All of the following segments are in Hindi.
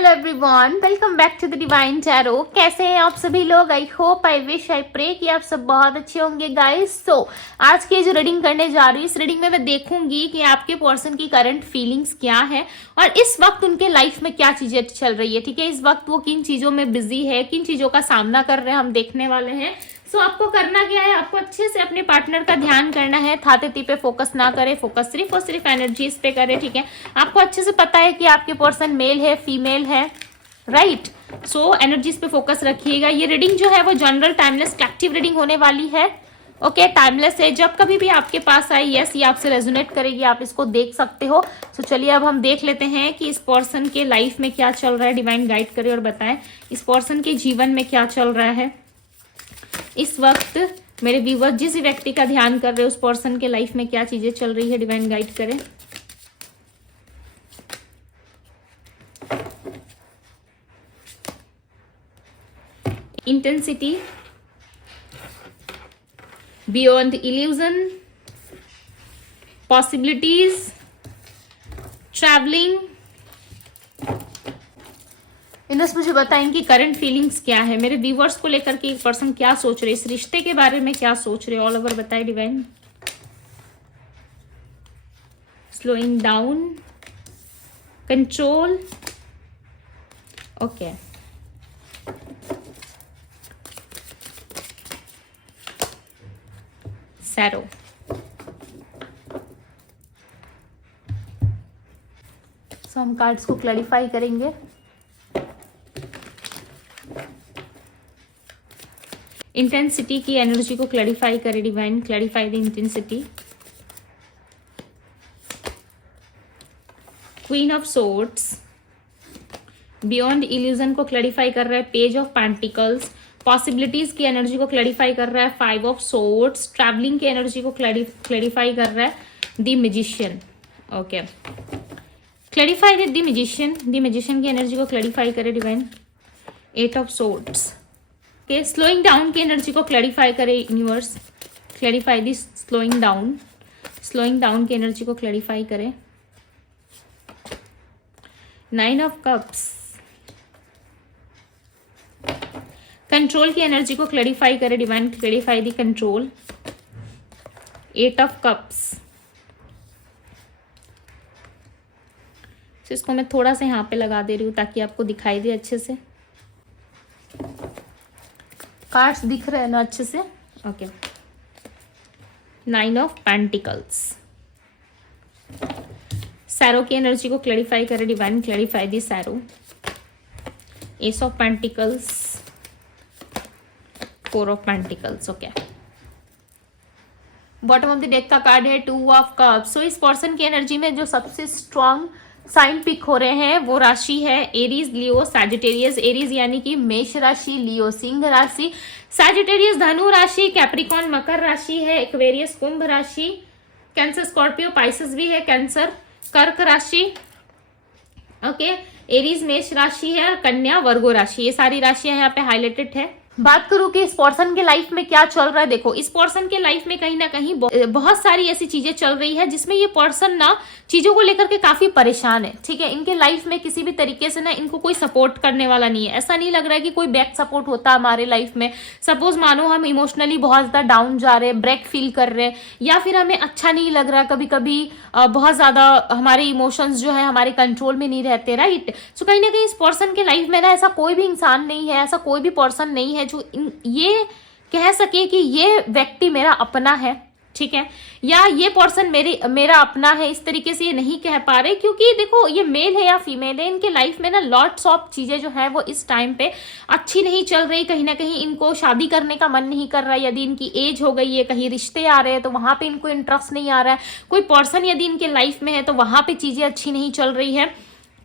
Hello everyone, welcome back to the divine tarot. कैसे हैं आप सभी लोग? I hope, I wish, I pray कि आप सब बहुत अच्छे होंगे गाइस। सो आज की जो रीडिंग करने जा रही हूँ, इस रीडिंग में मैं देखूंगी कि आपके पर्सन की करंट फीलिंग्स क्या है और इस वक्त उनके लाइफ में क्या चीजें चल रही है। ठीक है, इस वक्त वो किन चीजों में बिजी है, किन चीजों का सामना कर रहे हैं, हम देखने वाले हैं। सो आपको करना क्या है, आपको अच्छे से अपने पार्टनर का ध्यान करना है। थातेती पे फोकस ना करें, फोकस सिर्फ और सिर्फ एनर्जीज पे करें। ठीक है, आपको अच्छे से पता है कि आपके पर्सन मेल है, फीमेल है, राइट। सो एनर्जीज पे फोकस रखिएगा। ये रीडिंग जो है वो जनरल टाइमलेस कलेक्टिव रीडिंग होने वाली है। ओके, टाइमलेस है। जब कभी भी आपके पास आए, यस, ये आपसे रेजोनेट करेगी, आप इसको देख सकते हो। सो चलिए अब हम देख लेते हैं कि इस पर्सन के लाइफ में क्या चल रहा है। डिवाइन गाइड करे और बताएं इस पर्सन के जीवन में क्या चल रहा है इस वक्त। मेरे व्यूअर जिस व्यक्ति का ध्यान कर रहे हैं उस पर्सन के लाइफ में क्या चीजें चल रही है, डिवाइन गाइड करें। Intensity, beyond illusion, possibilities, travelling. इनस मुझे बताएं इनकी करंट फीलिंग्स क्या है, मेरे व्यूवर्स को लेकर के एक पर्सन क्या सोच रहे, इस रिश्ते के बारे में क्या सोच रहे, ऑल ओवर बताए divine. Slowing down, control, okay, सैरो, सो हम कार्ड्स को क्लैरिफाई करेंगे। इंटेंसिटी की एनर्जी को क्लैरिफाई करे divine, clarify the intensity. Queen of swords, beyond illusion को क्लैरिफाई कर रहा है। पेज ऑफ पेंटिकल्स, पॉसिबिलिटीज की एनर्जी को क्लैरिफाई कर रहा है। फाइव ऑफ सोर्ड्स, ट्रैवलिंग की एनर्जी को क्लैरिफाई कर रहा है। The magician, okay, clarify the magician, the magician की एनर्जी को क्लैरिफाई करे divine. Eight of swords, okay, slowing down की एनर्जी को क्लैरिफाई करे universe, clarify the slowing down, slowing down की एनर्जी को क्लैरिफाई करे। नाइन ऑफ कप्स, कंट्रोल की एनर्जी को क्लैरिफाई करे divine, clarify the control. Eight of cups, तो इसको मैं थोड़ा सा यहाँ पे लगा दे रही हूँ ताकि आपको दिखाई दे अच्छे से। कार्ड्स दिख रहे हैं ना अच्छे से, okay. Nine of pentacles, serow की एनर्जी को क्लैरिफाई करे divine, clarify the serow. S of pentacles, four of pentacles, okay. Bottom of the deck का कार्ड है टू ऑफ कप्स। सो इस पर्सन की एनर्जी में जो सबसे स्ट्रॉन्ग साइन पिक हो रहे हैं वो राशि है एरीज, लियो, सैजिटेरियस। एरीज यानी कि मेष राशि, लियो सिंह राशि, सैजिटेरियस धनु राशि, कैप्रिकॉन मकर राशि है, एक्वेरियस कुंभ राशि, कैंसर स्कॉर्पियो पाइसेस भी है, कैंसर कर्क राशि, ओके। एरीज मेष राशि है और कन्या वर्गो राशि, ये सारी राशियां यहाँ पे हाईलाइटेड है। बात करूं कि इस पर्सन के लाइफ में क्या चल रहा है, देखो इस पर्सन के लाइफ में कहीं ना कहीं बहुत सारी ऐसी चीजें चल रही है जिसमें ये पर्सन ना चीजों को लेकर के काफी परेशान है। ठीक है, इनके लाइफ में किसी भी तरीके से ना इनको कोई सपोर्ट करने वाला नहीं है। ऐसा नहीं लग रहा है कि कोई बैक सपोर्ट होता हमारे लाइफ में। सपोज मानो हम इमोशनली बहुत ज्यादा डाउन जा रहे हैं, ब्रेक फील कर रहे हैं, या फिर हमें अच्छा नहीं लग रहा, कभी कभी बहुत ज्यादा हमारे इमोशंस जो है हमारे कंट्रोल में नहीं रहते, राइट। सो कहीं ना कहीं इस पर्सन के लाइफ में ना ऐसा कोई भी इंसान नहीं है, ऐसा कोई भी पर्सन नहीं है जो ये कह सके कि ये व्यक्ति मेरा अपना है। ठीक है, या ये पर्सन मेरा अपना है, इस तरीके से ये नहीं कह पा रहे, क्योंकि देखो ये मेल है या फीमेल है, इनके लाइफ में ना लॉट्स ऑफ चीजें जो है वो इस टाइम पे अच्छी नहीं चल रही। कहीं ना कहीं इनको शादी करने का मन नहीं कर रहा है, यदि इनकी एज हो गई है, कहीं रिश्ते आ रहे हैं तो वहां पे इनको इंटरेस्ट नहीं आ रहा है। कोई पर्सन यदि इनके लाइफ में है तो वहां पे चीजें अच्छी नहीं चल रही है।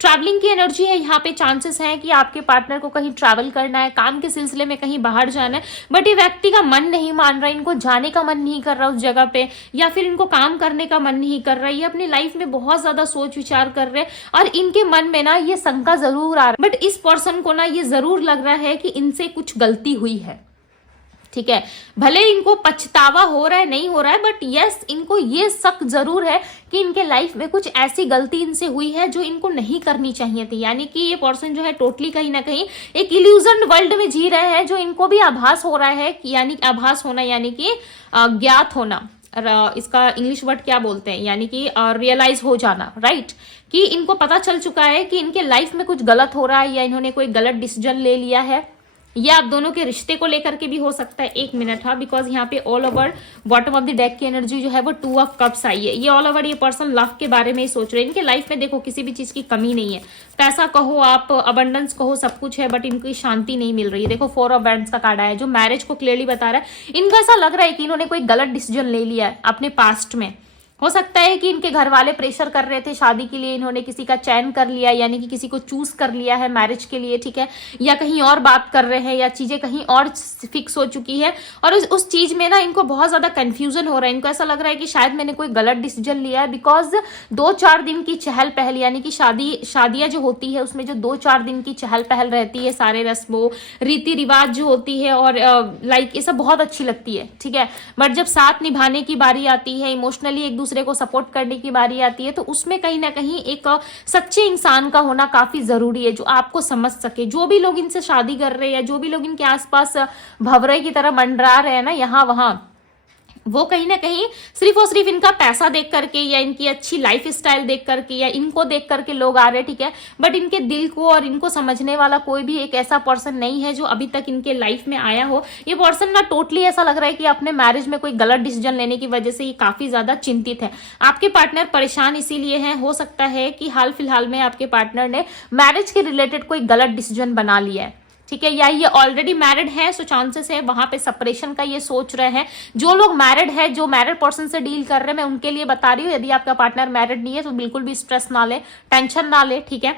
ट्रैवलिंग की एनर्जी है, यहाँ पे चांसेस हैं कि आपके पार्टनर को कहीं ट्रैवल करना है, काम के सिलसिले में कहीं बाहर जाना है, बट ये व्यक्ति का मन नहीं मान रहा है, इनको जाने का मन नहीं कर रहा उस जगह पे, या फिर इनको काम करने का मन नहीं कर रहा है। ये अपनी लाइफ में बहुत ज्यादा सोच विचार कर रहे हैं और इनके मन में ना ये शंका जरूर आ रहा है, बट इस पर्सन को ना ये जरूर लग रहा है कि इनसे कुछ गलती हुई है। ठीक है, भले इनको पछतावा हो रहा है नहीं हो रहा है, बट यस इनको ये शक जरूर है कि इनके लाइफ में कुछ ऐसी गलती इनसे हुई है जो इनको नहीं करनी चाहिए थी। यानी कि ये पर्सन जो है टोटली कहीं ना कहीं एक इल्यूजन वर्ल्ड में जी रहे हैं, जो इनको भी आभास हो रहा है, यानी आभास होना यानी कि ज्ञात होना, इसका इंग्लिश वर्ड क्या बोलते हैं, यानी कि रियलाइज हो जाना, राइट, कि इनको पता चल चुका है कि इनके लाइफ में कुछ गलत हो रहा है या इन्होंने कोई गलत डिसीजन ले लिया है। ये आप दोनों के रिश्ते को लेकर के भी हो सकता है। एक मिनट, हाँ, बिकॉज यहाँ पे all over bottom of the deck की एनर्जी जो है वो 2 ऑफ कप्स आई है। ये ऑल ओवर ये पर्सन लव के बारे में ही सोच रहे हैं। इनके लाइफ में देखो किसी भी चीज की कमी नहीं है, पैसा कहो आप, अबंडेंस कहो, सब कुछ है, बट इनको शांति नहीं मिल रही है। देखो 4 ऑफ वैंड्स का कार्ड आया है जो मैरिज को क्लियरली बता रहा है। इनको ऐसा लग रहा है कि इन्होंने कोई गलत डिसीजन ले लिया है अपने पास्ट में। हो सकता है कि इनके घर वाले प्रेशर कर रहे थे शादी के लिए, इन्होंने किसी का चयन कर लिया, यानी कि किसी को चूज कर लिया है मैरिज के लिए, ठीक है, या कहीं और बात कर रहे हैं, या चीजें कहीं और फिक्स हो चुकी है, और उस चीज में ना इनको बहुत ज्यादा कंफ्यूजन हो रहा है। इनको ऐसा लग रहा है कि शायद मैंने कोई गलत डिसीजन लिया है, बिकॉज 2-4 दिन की चहल पहल, यानी कि शादियां जो होती है उसमें जो 2-4 दिन की चहल पहल रहती है, सारे रस्मों रीति रिवाज जो होती है, और लाइक ये सब बहुत अच्छी लगती है, ठीक है, बट जब साथ निभाने की बारी आती है, इमोशनली एक दूसरे को सपोर्ट करने की बारी आती है, तो उसमें कहीं ना कहीं एक सच्चे इंसान का होना काफी जरूरी है, जो आपको समझ सके। जो भी लोग इनसे शादी कर रहे हैं, या जो भी लोग इनके आसपास भंवरे की तरह मंडरा रहे हैं ना यहाँ वहां, वो कहीं ना कहीं सिर्फ और सिर्फ इनका पैसा देख करके, या इनकी अच्छी लाइफ स्टाइल देख करके, या इनको देख करके लोग आ रहे हैं, ठीक है, बट इनके दिल को और इनको समझने वाला कोई भी एक ऐसा पर्सन नहीं है जो अभी तक इनके लाइफ में आया हो। ये पर्सन ना टोटली ऐसा लग रहा है कि अपने मैरिज में कोई गलत डिसीजन लेने की वजह से ये काफी ज्यादा चिंतित है। आपके पार्टनर परेशान इसीलिए है, हो सकता है कि हाल फिलहाल में आपके पार्टनर ने मैरिज के रिलेटेड कोई गलत डिसीजन बना लिया है, ठीक है, या ये ऑलरेडी मैरिड है, सो चांसेस है वहां पे सेपरेशन का ये सोच रहे हैं। जो लोग मैरिड है, जो मैरिड पर्सन से डील कर रहे हैं, मैं उनके लिए बता रही हूँ। यदि आपका पार्टनर मैरिड नहीं है तो बिल्कुल भी स्ट्रेस ना ले, टेंशन ना ले, ठीक है,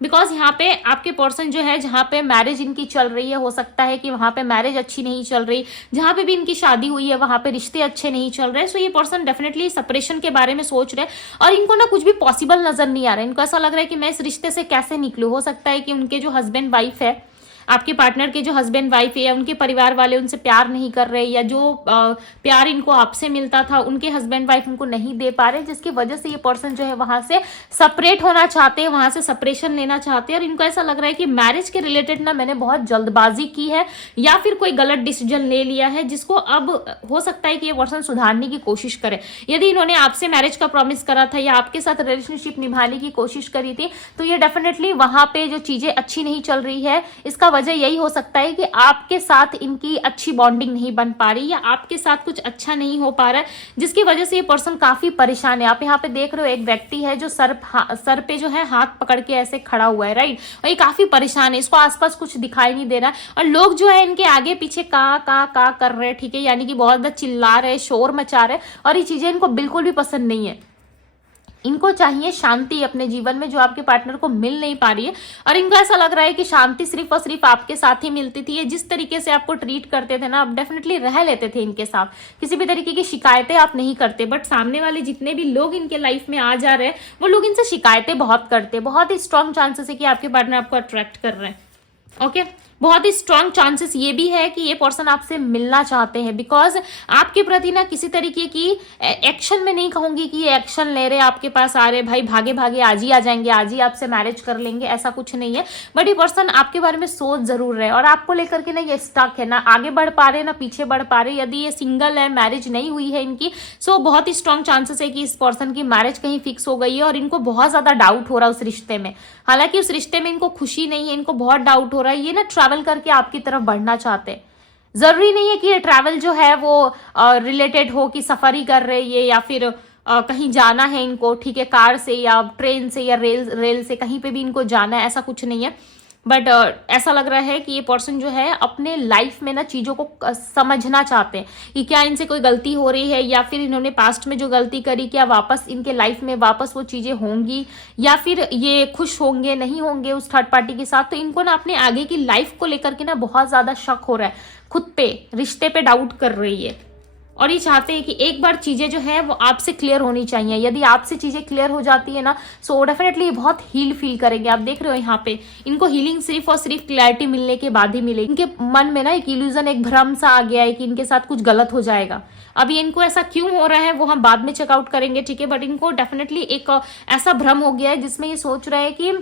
बिकॉज यहाँ पे आपके पर्सन जो है, जहाँ पे मैरिज इनकी चल रही है, हो सकता है कि वहां पे मैरिज अच्छी नहीं चल रही, जहां पे भी इनकी शादी हुई है वहां पे रिश्ते अच्छे नहीं चल रहे, सो ये पर्सन डेफिनेटली सेपरेशन के बारे में सोच रहे हैं, और इनको ना कुछ भी पॉसिबल नजर नहीं आ रहा है। इनको ऐसा लग रहा है कि मैं इस रिश्ते से कैसे निकलूं। हो सकता है कि उनके जो हस्बैंड वाइफ है, आपके पार्टनर के जो हस्बैंड वाइफ है, या उनके परिवार वाले उनसे प्यार नहीं कर रहे, या जो प्यार इनको आपसे मिलता था उनके हस्बैंड वाइफ उनको नहीं दे पा रहे, जिसकी वजह से ये पर्सन जो है वहां से सेपरेट होना चाहते हैं, वहां से सेपरेशन लेना चाहते हैं। और इनको ऐसा लग रहा है कि मैरिज के रिलेटेड ना मैंने बहुत जल्दबाजी की है, या फिर कोई गलत डिसीजन ले लिया है, जिसको अब हो सकता है कि ये पर्सन सुधारने की कोशिश करे। यदि इन्होंने आपसे मैरिज का प्रॉमिस करा था, या आपके साथ रिलेशनशिप निभाने की कोशिश करी थी, तो ये डेफिनेटली वहां पे जो चीजें अच्छी नहीं चल रही है, इसका वजह यही हो सकता है कि आपके साथ इनकी अच्छी बॉन्डिंग नहीं बन पा रही, या आपके साथ कुछ अच्छा नहीं हो पा रहा है, जिसकी वजह से ये पर्सन काफी परेशान है। आप यहाँ पे देख रहे हो एक व्यक्ति है जो सर पे जो है हाथ पकड़ के ऐसे खड़ा हुआ है, राइट, और ये काफी परेशान है, इसको आसपास कुछ दिखाई नहीं दे रहा है, और लोग जो है इनके आगे पीछे का कर रहे हैं, ठीक है, यानी कि बहुत ज्यादा चिल्ला रहे, शोर मचा रहे, और ये चीजें इनको बिल्कुल भी पसंद नहीं है। इनको चाहिए शांति अपने जीवन में, जो आपके पार्टनर को मिल नहीं पा रही है, और इनको ऐसा लग रहा है कि शांति सिर्फ और सिर्फ आपके साथ ही मिलती थी। ये जिस तरीके से आपको ट्रीट करते थे ना, आप डेफिनेटली रह लेते थे इनके साथ, किसी भी तरीके की शिकायतें आप नहीं करते, बट सामने वाले जितने भी लोग इनके लाइफ में आ जा रहे हैं, वो लोग इनसे शिकायतें बहुत करते हैं। बहुत ही स्ट्रांग चांसेस है कि आपके पार्टनर आपको अट्रैक्ट कर रहे हैं, ओके, बहुत ही स्ट्रांग चांसेस ये भी है कि ये पर्सन आपसे मिलना चाहते हैं, बिकॉज आपके प्रति ना किसी तरीके की एक्शन में नहीं कहूंगी कि ये एक्शन ले रहे, आपके पास आ रहे, भाई भागे भागे आज ही आ जाएंगे, आज ही आपसे मैरिज कर लेंगे, ऐसा कुछ नहीं है, बट ये पर्सन आपके बारे में सोच जरूर रहे, और आपको लेकर के ना ये स्टक है, ना आगे बढ़ पा रहे ना पीछे बढ़ पा रहे। यदि ये सिंगल है, मैरिज नहीं हुई है इनकी, सो बहुत ही स्ट्रांग चांसेस है कि इस पर्सन की मैरिज कहीं फिक्स हो गई है, और इनको बहुत ज्यादा डाउट हो रहा है उस रिश्ते में। हालांकि उस रिश्ते में इनको खुशी नहीं है, इनको बहुत डाउट हो रहा है। ये ना ट्रैवल करके आपकी तरफ बढ़ना चाहते हैं। जरूरी नहीं है कि ये ट्रैवल जो है वो रिलेटेड हो कि सफर ही कर रहे हैं, या फिर कहीं जाना है इनको, ठीक है, कार से या ट्रेन से या रेल से, कहीं पे भी इनको जाना है, ऐसा कुछ नहीं है। बट ऐसा लग रहा है कि ये पर्सन जो है अपने लाइफ में ना चीज़ों को समझना चाहते हैं कि क्या इनसे कोई गलती हो रही है, या फिर इन्होंने पास्ट में जो गलती करी क्या वापस इनके लाइफ में वापस वो चीज़ें होंगी, या फिर ये खुश होंगे नहीं होंगे उस थर्ड पार्टी के साथ। तो इनको ना अपने आगे की लाइफ को लेकर के ना बहुत ज़्यादा शक हो रहा है, खुद पे, रिश्ते पे डाउट कर रही है। और ये चाहते हैं कि एक बार चीजें जो है वो आपसे क्लियर होनी चाहिए। यदि आपसे चीजें क्लियर हो जाती है ना, सो डेफिनेटली बहुत हील फील करेंगे। आप देख रहे हो यहाँ पे इनको हीलिंग सिर्फ और सिर्फ क्लैरिटी मिलने के बाद ही मिलेगी। इनके मन में ना एक इल्यूजन, एक भ्रम सा आ गया है कि इनके साथ कुछ गलत हो जाएगा। अभी इनको ऐसा क्यों हो रहा है वो हम बाद में चेकआउट करेंगे, ठीक है। बट इनको डेफिनेटली एक ऐसा भ्रम हो गया है जिसमें ये सोच रहे हैं कि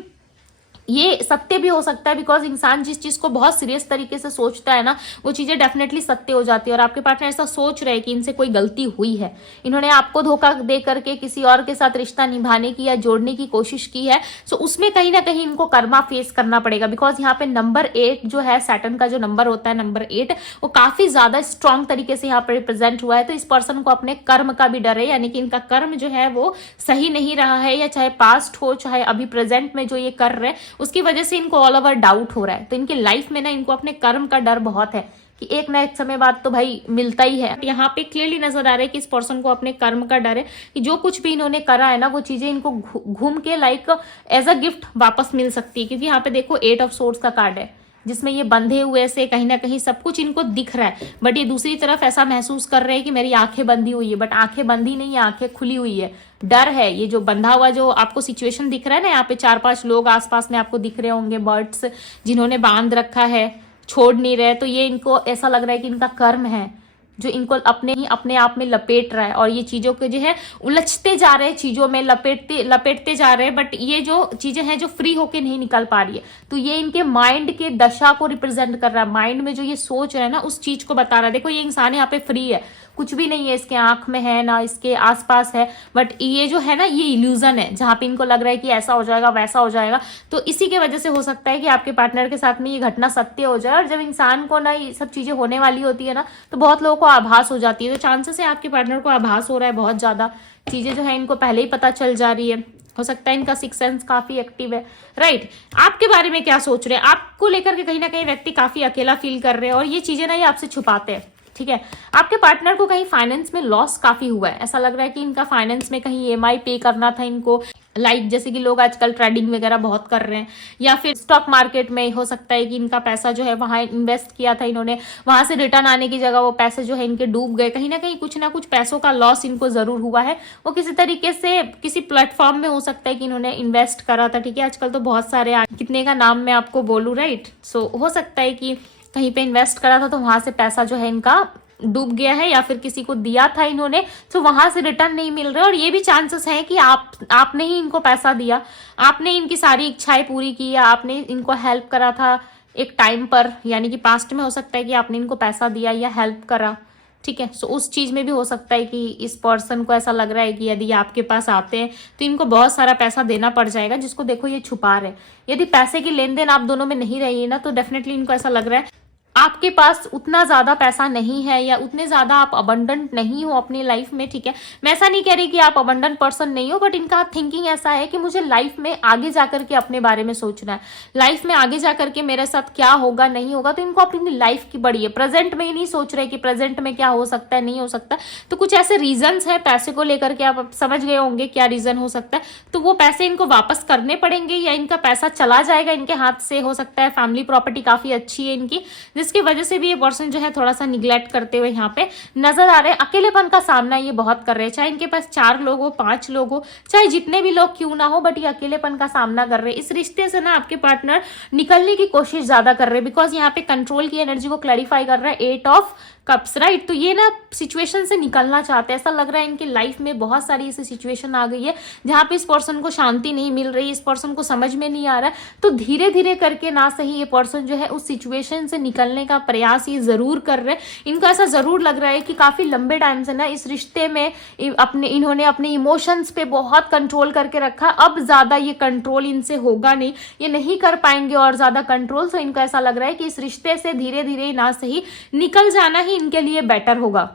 ये सत्य भी हो सकता है, बिकॉज इंसान जिस चीज को बहुत सीरियस तरीके से सोचता है ना, वो चीजें डेफिनेटली सत्य हो जाती है। और आपके पार्टनर ऐसा सोच रहे हैं कि इनसे कोई गलती हुई है, इन्होंने आपको धोखा दे करके किसी और के साथ रिश्ता निभाने की या जोड़ने की कोशिश की है। सो उसमें कहीं ना कहीं इनको कर्मा फेस करना पड़ेगा, बिकॉज यहाँ पे नंबर 8 जो है, सैटर्न का जो नंबर होता है नंबर 8, वो काफी ज्यादा स्ट्रॉन्ग तरीके से यहाँ पर रिप्रेजेंट हुआ है। तो इस पर्सन को अपने कर्म का भी डर है, यानी कि इनका कर्म जो है वो सही नहीं रहा है, या चाहे पास्ट हो चाहे अभी प्रेजेंट में जो ये कर रहे हैं उसकी वजह से इनको ऑल ओवर डाउट हो रहा है। तो इनकी लाइफ में ना इनको अपने कर्म का डर बहुत है कि एक ना एक समय बाद तो भाई मिलता ही है। यहाँ पे क्लियरली नजर आ रहा है कि इस पर्सन को अपने कर्म का डर है कि जो कुछ भी इन्होंने करा है ना, वो चीजें इनको घूम के लाइक एज अ गिफ्ट वापस मिल सकती है। क्योंकि यहाँ पे देखो 8 ऑफ सोर्ड्स का कार्ड है, जिसमें ये बंधे हुए से कहीं ना कहीं सब कुछ इनको दिख रहा है, बट ये दूसरी तरफ ऐसा महसूस कर रहे हैं कि मेरी आंखें बंधी हुई है। बट आंखें बंधी नहीं है, आंखें खुली हुई है। डर है, ये जो बंधा हुआ जो आपको सिचुएशन दिख रहा है ना, यहाँ पे 4-5 लोग आसपास में आपको दिख रहे होंगे, बर्ड्स जिन्होंने बांध रखा है, छोड़ नहीं रहे। तो ये इनको ऐसा लग रहा है कि इनका कर्म है जो इनको अपने आप में लपेट रहा है, और ये चीजों के जो है उलझते जा रहे हैं, चीजों में लपेटते जा रहे हैं। बट ये जो चीजें हैं जो फ्री होके नहीं निकल पा रही है, तो ये इनके माइंड के दशा को रिप्रेजेंट कर रहा है। माइंड में जो ये सोच रहा है ना, उस चीज को बता रहा है। देखो ये इंसान यहाँ पे फ्री है, कुछ भी नहीं है इसके आंख में है ना इसके आसपास है, बट ये जो है ना ये इल्यूजन है, जहां पे इनको लग रहा है कि ऐसा हो जाएगा वैसा हो जाएगा। तो इसी के वजह से हो सकता है कि आपके पार्टनर के साथ में ये घटना सत्य हो जाए। और जब इंसान को ना ये सब चीजें होने वाली होती है ना, तो बहुत लोगों को आभास हो जाती है। तो चांसेस है आपके पार्टनर को आभास हो रहा है, बहुत ज्यादा चीजें जो है इनको पहले ही पता चल जा रही है। हो सकता है इनका सिक्स सेंस काफी एक्टिव है, राइट। आपके बारे में क्या सोच रहे हैं, आपको लेकर के कहीं ना कहीं व्यक्ति काफी अकेला फील कर रहे हैं, और ये चीजें ना ये आपसे छुपाते हैं, ठीक है। आपके पार्टनर को कहीं फाइनेंस में लॉस काफी हुआ है, ऐसा लग रहा है कि इनका फाइनेंस में कहीं ईएमआई पे करना था इनको, लाइक जैसे कि लोग आजकल ट्रेडिंग वगैरह बहुत कर रहे हैं, या फिर स्टॉक मार्केट में हो सकता है कि इनका पैसा जो है वहां इन्वेस्ट किया था इन्होंने, वहां से रिटर्न आने की जगह वो पैसे जो है इनके डूब गए। कहीं ना कुछ पैसों का लॉस इनको जरूर हुआ है। वो किसी तरीके से किसी प्लेटफॉर्म में हो सकता है कि इन्होंने इन्वेस्ट करा था, ठीक है। आजकल तो बहुत सारे, कितने का नाम मैं आपको बोलूं, राइट। सो हो सकता है कि कहीं पे इन्वेस्ट करा था, तो वहां से पैसा जो है इनका डूब गया है, या फिर किसी को दिया था इन्होंने, तो वहां से रिटर्न नहीं मिल रहा। और ये भी चांसेस है कि आपने ही इनको पैसा दिया, आपने इनकी सारी इच्छाएं पूरी की, या आपने इनको हेल्प करा था एक टाइम पर, यानी कि पास्ट में हो सकता है कि आपने इनको पैसा दिया या हेल्प करा, ठीक है। सो उस चीज में भी हो सकता है कि इस पर्सन को ऐसा लग रहा है कि यदि आपके पास आते हैं तो इनको बहुत सारा पैसा देना पड़ जाएगा, जिसको देखो ये छुपा रहे। यदि पैसे की लेन देन आप दोनों में नहीं रही है ना, तो डेफिनेटली इनको ऐसा लग रहा है आपके पास उतना ज्यादा पैसा नहीं है, या उतने ज्यादा आप अबंडेंट नहीं हो अपनी लाइफ में, ठीक है। मैं ऐसा नहीं कह रही कि आप अबंडेंट पर्सन नहीं हो, बट इनका थिंकिंग ऐसा है कि मुझे लाइफ में आगे जाकर के अपने बारे में सोचना है, लाइफ में आगे जाकर के मेरे साथ क्या होगा नहीं होगा। तो इनको अपनी लाइफ की बड़ी है, प्रेजेंट में ही नहीं सोच रहे कि प्रेजेंट में क्या हो सकता है नहीं हो सकता। तो कुछ ऐसे रीजंस है पैसे को लेकर के, आप समझ गए होंगे क्या रीजन हो सकता है। तो वो पैसे इनको वापस करने पड़ेंगे, या इनका पैसा चला जाएगा इनके हाथ से, हो सकता है फैमिली प्रॉपर्टी काफी अच्छी है इनकी, जिसकी वजह से भी ये पर्सन जो है थोड़ा सा निग्लेक्ट करते हुए यहाँ पे नजर आ रहे हैं। अकेलेपन का सामना ये बहुत कर रहे हैं, चाहे इनके पास 4 लोग हो, 5 लोग हो, चाहे जितने भी लोग क्यों ना हो, बट ये अकेलेपन का सामना कर रहे हैं। इस रिश्ते से ना आपके पार्टनर निकलने की कोशिश ज्यादा कर रहे हैं, बिकॉज यहाँ पे कंट्रोल की एनर्जी को क्लैरिफाई कर रहा है 8 ऑफ कप्स, राइट। तो ये ना सिचुएशन से निकलना चाहते हैं। ऐसा लग रहा है इनकी लाइफ में बहुत सारी ऐसी सिचुएशन आ गई है जहां पे इस पर्सन को शांति नहीं मिल रही, इस पर्सन को समझ में नहीं आ रहा है। तो धीरे धीरे करके ना सही ये पर्सन जो है उस सिचुएशन से निकलने का प्रयास ये जरूर कर रहे हैं। इनको ऐसा जरूर लग रहा है कि काफी लंबे टाइम से ना इस रिश्ते में इन्होंने अपने इमोशंस पे बहुत कंट्रोल करके रखा। अब ज्यादा ये कंट्रोल इनसे होगा नहीं, ये नहीं कर पाएंगे और ज्यादा कंट्रोल। तो इनको ऐसा लग रहा है कि इस रिश्ते से धीरे धीरे ना सही निकल जाना ही इनके लिए बेटर होगा।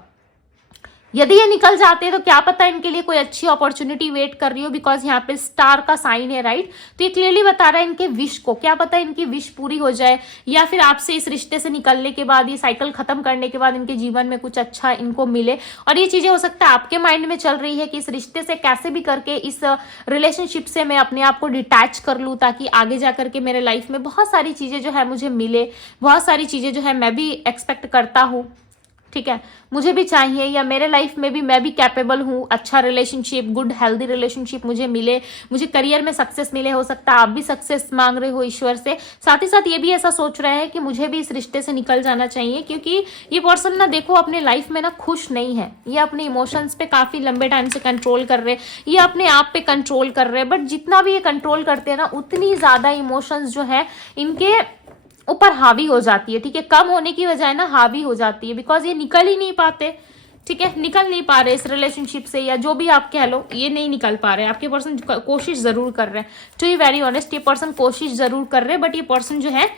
यदि ये निकल जाते हैं तो क्या पता इनके लिए कोई अच्छी अपॉर्चुनिटी वेट कर रही हो, बिकॉज यहाँ पे स्टार का साइन है, राइट। तो ये क्लियरली बता रहा है इनके विश को, क्या पता इनकी विश पूरी हो जाए, या फिर आपसे इस रिश्ते से निकलने के बाद, ये साइकिल खत्म करने के बाद इनके जीवन में कुछ अच्छा इनको मिले। और ये चीजें हो सकता है आपके माइंड में चल रही है कि इस रिश्ते से कैसे भी करके, इस रिलेशनशिप से मैं अपने आप को डिटैच कर लूं, ताकि आगे जाकर के मेरे लाइफ में बहुत सारी चीजें जो है मुझे मिले, बहुत सारी चीजें जो है मैं भी एक्सपेक्ट करता हूँ, ठीक है, मुझे भी चाहिए, या मेरे लाइफ में भी मैं भी कैपेबल हूँ, अच्छा रिलेशनशिप, गुड हेल्दी रिलेशनशिप मुझे मिले, मुझे करियर में सक्सेस मिले। हो सकता है आप भी सक्सेस मांग रहे हो ईश्वर से, साथ ही साथ ये भी ऐसा सोच रहे हैं कि मुझे भी इस रिश्ते से निकल जाना चाहिए, क्योंकि ये पर्सन ना देखो अपने लाइफ में ना खुश नहीं है। ये अपने इमोशंस पे काफी लंबे टाइम से कंट्रोल कर रहे हैं, ये अपने आप पे कंट्रोल कर रहे हैं, बट जितना भी ये कंट्रोल करते हैं ना उतनी ज्यादा इमोशंस जो है इनके ऊपर हावी हो जाती है। ठीक है, कम होने की बजाय ना हावी हो जाती है, बिकॉज ये निकल ही नहीं पाते। ठीक है, निकल नहीं पा रहे इस रिलेशनशिप से, या जो भी आप कह लो, ये नहीं निकल पा रहे। आपके पर्सन कोशिश जरूर कर रहे हैं, टू बी वेरी ऑनेस्ट, ये पर्सन कोशिश जरूर कर रहे हैं, बट ये पर्सन जो है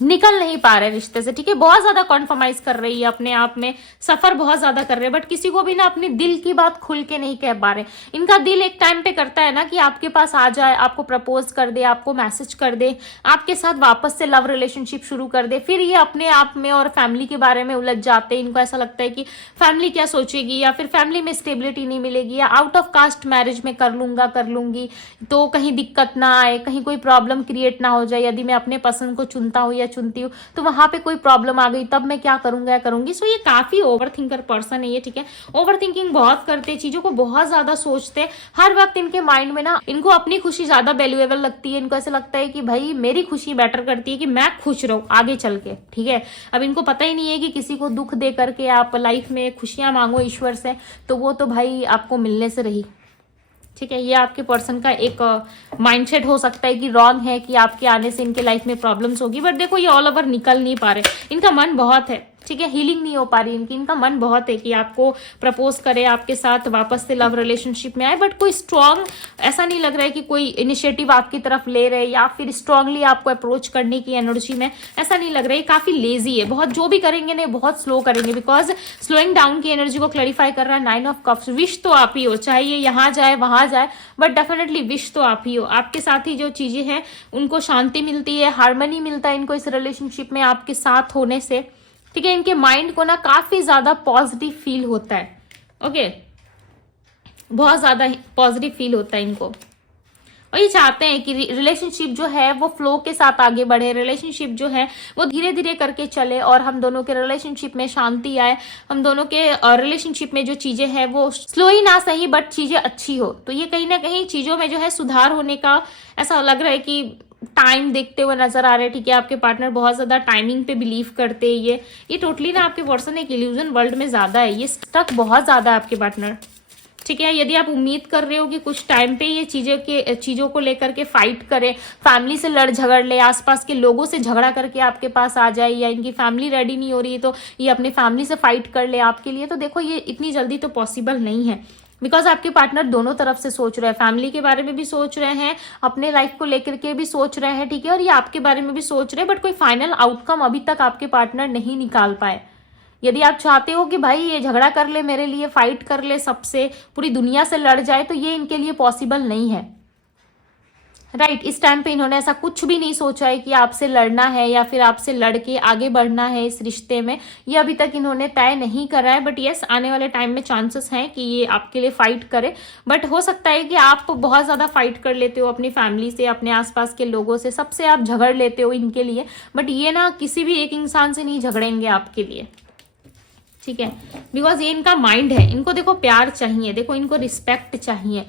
निकल नहीं पा रहे रिश्ते से। ठीक है, बहुत ज्यादा कॉन्फर्माइज कर रही है अपने आप में, सफर बहुत ज्यादा कर रहे हैं, बट किसी को भी ना अपने दिल की बात खुल के नहीं कह पा रहे। इनका दिल एक टाइम पे करता है ना कि आपके पास आ जाए, आपको प्रपोज कर दे, आपको मैसेज कर दे, आपके साथ वापस से लव रिलेशनशिप शुरू कर दे। फिर ये अपने आप में और फैमिली के बारे में उलझ जाते हैं। इनको ऐसा लगता है कि फैमिली क्या सोचेगी, या फिर फैमिली में स्टेबिलिटी नहीं मिलेगी, या आउट ऑफ कास्ट मैरिज में कर लूंगी तो कहीं दिक्कत ना आए, कहीं कोई प्रॉब्लम क्रिएट ना हो जाए। यदि मैं अपने पसंद को चुनता हूँ या चुनती हूँ तो वहां पे कोई प्रॉब्लम आ गई, तब मैं क्या करूंगा या करूंगी। सो ये काफी ओवर थिंकर पर्सन है ये। ठीक है, ओवर थिंकिंग बहुत करते, चीजों को बहुत ज्यादा सोचते, हर वक्त इनके माइंड में ना इनको अपनी खुशी ज्यादा वैल्यूएबल लगती है। इनको ऐसा लगता है कि भाई मेरी खुशी बेटर करती है कि मैं खुश रहूं आगे चल के। ठीक है, अब इनको पता ही नहीं है कि किसी को दुख दे करके आप लाइफ में खुशियां मांगो ईश्वर से, तो वो तो भाई आपको मिलने से रही। ठीक है, ये आपके पर्सन का एक माइंडसेट हो सकता है कि रॉन्ग है, कि आपके आने से इनके लाइफ में प्रॉब्लम्स होगी, बट देखो ये ऑल ओवर निकल नहीं पा रहे। इनका मन बहुत है, ठीक है, हीलिंग नहीं हो पा रही इनकी। इनका मन बहुत है कि आपको प्रपोज करे, आपके साथ वापस से लव रिलेशनशिप में आए, बट कोई स्ट्रांग ऐसा नहीं लग रहा है कि कोई इनिशिएटिव आपकी तरफ ले रहे, या फिर स्ट्रांगली आपको अप्रोच करने की एनर्जी में ऐसा नहीं लग रहा है। काफी लेजी है, बहुत जो भी करेंगे ना बहुत स्लो करेंगे, बिकॉज स्लोइंग डाउन की एनर्जी को क्लैरिफाई कर रहा है 9 ऑफ कप्स। विश तो आप ही हो, चाहे ये यहाँ जाए वहां जाए, बट डेफिनेटली विश तो आप ही हो। आपके साथ ही जो चीजें हैं उनको शांति मिलती है, हार्मनी मिलता है इनको इस रिलेशनशिप में आपके साथ होने से। ठीक है, इनके माइंड को ना काफी ज्यादा पॉजिटिव फील होता है। ओके, बहुत ज्यादा पॉजिटिव फील होता है इनको, और ये चाहते हैं कि रिलेशनशिप जो है वो फ्लो के साथ आगे बढ़े, रिलेशनशिप जो है वो धीरे धीरे करके चले, और हम दोनों के रिलेशनशिप में शांति आए, हम दोनों के रिलेशनशिप में जो चीजें हैं वो स्लो ही ना सही बट चीजें अच्छी हो। तो ये कहीं ना कहीं चीजों में जो है सुधार होने का ऐसा लग रहा है कि टाइम देखते हुए नजर आ रहे हैं। ठीक है, आपके पार्टनर बहुत ज्यादा टाइमिंग पे बिलीव करते हैं। ये टोटली ना आपके पर्सन एक इल्यूजन वर्ल्ड में ज्यादा है, ये स्टक बहुत ज्यादा है आपके पार्टनर। ठीक है, यदि आप उम्मीद कर रहे हो कि कुछ टाइम पे ये चीजों को लेकर के फाइट करे, फैमिली से लड़ झगड़ ले, आसपास के लोगों से झगड़ा करके आपके पास आ जाए, या इनकी फैमिली रेडी नहीं हो रही है तो ये अपनी फैमिली से फाइट कर ले आपके लिए, तो देखो ये इतनी जल्दी तो पॉसिबल नहीं है। बिकॉज आपके पार्टनर दोनों तरफ से सोच रहे हैं, फैमिली के बारे में भी सोच रहे हैं, अपने लाइफ को लेकर के भी सोच रहे हैं। ठीक है, और ये आपके बारे में भी सोच रहे हैं, बट कोई फाइनल आउटकम अभी तक आपके पार्टनर नहीं निकाल पाए। यदि आप चाहते हो कि भाई ये झगड़ा कर ले मेरे लिए, फाइट कर ले, सबसे पूरी दुनिया से लड़ जाए, तो ये इनके लिए पॉसिबल नहीं है। राइट, इस टाइम पे इन्होंने ऐसा कुछ भी नहीं सोचा है कि आपसे लड़ना है या फिर आपसे लड़के आगे बढ़ना है इस रिश्ते में, ये अभी तक इन्होंने तय नहीं करा है। बट यस, आने वाले टाइम में चांसेस हैं कि ये आपके लिए फाइट करे, बट हो सकता है कि आप बहुत ज्यादा फाइट कर लेते हो अपनी फैमिली से, अपने आसपास के लोगों से, सबसे आप झगड़ लेते हो इनके लिए, बट ये ना किसी भी एक इंसान से नहीं झगड़ेंगे आपके लिए। ठीक है, बिकॉज ये इनका माइंड है, इनको देखो प्यार चाहिए, देखो इनको रिस्पेक्ट चाहिए।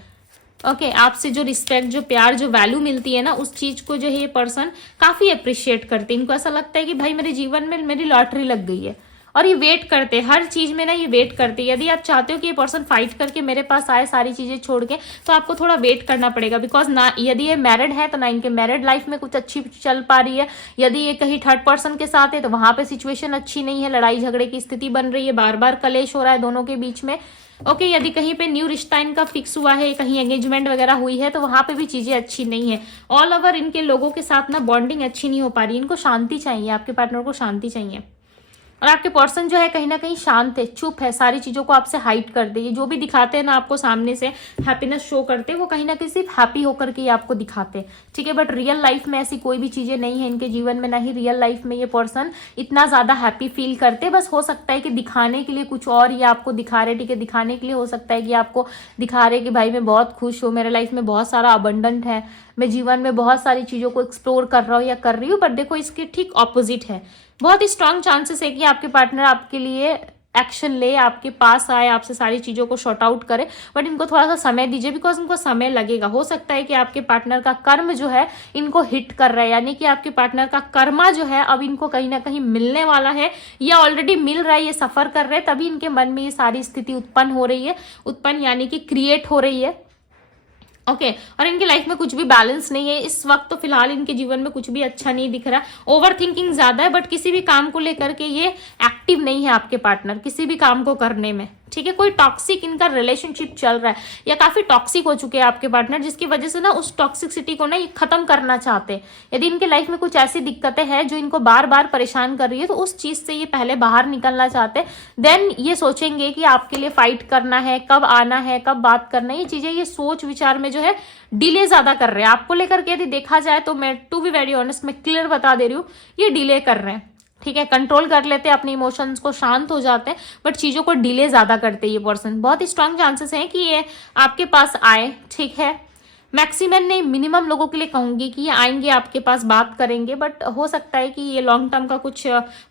ओके, आपसे जो रिस्पेक्ट, जो प्यार, जो वैल्यू मिलती है ना, उस चीज को जो है ये पर्सन काफी अप्रिशिएट करते हैं। इनको ऐसा लगता है कि भाई मेरे जीवन में मेरी लॉटरी लग गई है, और ये वेट करते हैं हर चीज में ना, ये वेट करते हैं। यदि आप चाहते हो कि ये पर्सन फाइट करके मेरे पास आए सारी चीजें छोड़ के, तो आपको थोड़ा वेट करना पड़ेगा। बिकॉज ना यदि ये मैरिड है तो ना इनके मैरिड लाइफ में कुछ अच्छी चल पा रही है, यदि ये कहीं थर्ड पर्सन के साथ है तो वहां पे सिचुएशन अच्छी नहीं है, लड़ाई झगड़े की स्थिति बन रही है, बार बार कलेश हो रहा है दोनों के बीच में। ओके, यदि कहीं पे न्यू रिश्ता इनका फिक्स हुआ है, कहीं एंगेजमेंट वगैरह हुई है, तो वहां पे भी चीजें अच्छी नहीं है। ऑल ओवर इनके लोगों के साथ ना बॉन्डिंग अच्छी नहीं हो पा रही, इनको शांति चाहिए, आपके पार्टनर को शांति चाहिए। और आपके पर्सन जो है कहीं ना कहीं शांत है, चुप है, सारी चीजों को आपसे हाइड कर दे। ये जो भी दिखाते हैं ना आपको सामने से हैप्पीनेस शो करते हैं, वो कहीं ना कहीं सिर्फ हैप्पी होकर के ही आपको दिखाते हैं, ठीक है, बट रियल लाइफ में ऐसी कोई भी चीजें नहीं है इनके जीवन में, ना ही रियल लाइफ में ये पर्सन इतना ज्यादा हैप्पी फील करते। बस हो सकता है कि दिखाने के लिए कुछ और ये आपको दिखा रहे, ठीक है, दिखाने के लिए हो सकता है कि आपको दिखा रहे कि भाई मैं बहुत खुश हूँ, मेरे लाइफ में बहुत सारा अबंडेंट है, मैं जीवन में बहुत सारी चीजों को एक्सप्लोर कर रहा हूँ या कर रही हूँ। बट देखो इसके ठीक ऑपोजिट है, बहुत ही स्ट्रांग चांसेस है कि आपके पार्टनर आपके लिए एक्शन ले, आपके पास आए, आपसे सारी चीजों को शॉर्ट आउट करे। बट इनको थोड़ा सा समय दीजिए, बिकॉज इनको समय लगेगा। हो सकता है कि आपके पार्टनर का कर्म जो है इनको हिट कर रहा है, यानी कि आपके पार्टनर का कर्मा जो है अब इनको कहीं ना कहीं मिलने वाला है या ऑलरेडी मिल रहा है, ये सफर कर रहे हैं, तभी इनके मन में ये सारी स्थिति उत्पन्न हो रही है, उत्पन्न यानी कि क्रिएट हो रही है। ओके और इनकी लाइफ में कुछ भी बैलेंस नहीं है इस वक्त, तो फिलहाल इनके जीवन में कुछ भी अच्छा नहीं दिख रहा। ओवर थिंकिंग ज्यादा है, बट किसी भी काम को लेकर के ये एक्टिव नहीं है आपके पार्टनर, किसी भी काम को करने में, ठीक है। कोई टॉक्सिक इनका रिलेशनशिप चल रहा है या काफी टॉक्सिक हो चुके हैं आपके पार्टनर, जिसकी वजह से ना उस टॉक्सिसिटी को ना ये खत्म करना चाहते हैं। यदि इनके लाइफ में कुछ ऐसी दिक्कतें हैं जो इनको बार बार परेशान कर रही है, तो उस चीज से ये पहले बाहर निकलना चाहते हैं। देन ये सोचेंगे कि आपके लिए फाइट करना है, कब आना है, कब बात करना है, ये चीजें ये सोच विचार में जो है डिले ज्यादा कर रहे हैं आपको लेकर के। यदि देखा जाए तो मैं टू बी वेरी ऑनेस्ट, मैं क्लियर बता दे रही हूँ, ये डिले कर रहे हैं, ठीक है। कंट्रोल कर लेते हैं अपने इमोशंस को, शांत हो जाते हैं, बट चीजों को डिले ज्यादा करते हैं ये पर्सन। बहुत ही स्ट्रांग चांसेस हैं कि ये आपके पास आए, ठीक है। मैक्सिमम नहीं, मिनिमम लोगों के लिए कहूंगी कि ये आएंगे, आपके पास बात करेंगे, बट हो सकता है कि ये लॉन्ग टर्म का कुछ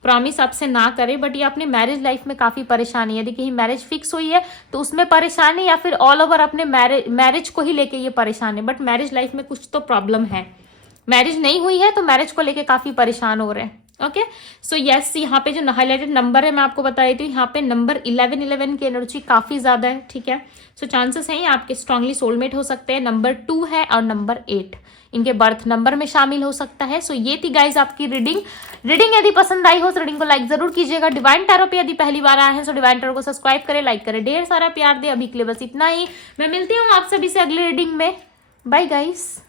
प्रॉमिस आपसे ना करे। बट ये अपने मैरिज लाइफ में काफी परेशानी है, यदि कहीं मैरिज फिक्स हुई है तो उसमें परेशानी, या फिर ऑल ओवर अपने मैरिज को ही लेके ये परेशान है। बट मैरिज लाइफ में कुछ तो प्रॉब्लम है, मैरिज नहीं हुई है तो मैरिज को लेके काफी परेशान हो रहे हैं। ओके सो यस, यहाँ पे जो हाईलाइटेड नंबर है मैं आपको बता रही थी, यहाँ पे नंबर 11 की एनर्जी काफी ज्यादा है, ठीक है। सो चांसेस हैं ये आपके स्ट्रांगली सोलमेट हो सकते हैं। नंबर 2 है और नंबर 8 इनके बर्थ नंबर में शामिल हो सकता है। सो ये थी गाइज आपकी रीडिंग यदि पसंद आई हो तो रीडिंग को लाइक जरूर कीजिएगा। डिवाइन टैरो पे यदि पहली बार आए हैं तो डिवाइन टैरो को सब्सक्राइब करें, लाइक करें, ढेर सारा प्यार दे। अभी के लिए बस इतना ही, मैं मिलती हूँ आप सभी से अगली रीडिंग में। Bye guys.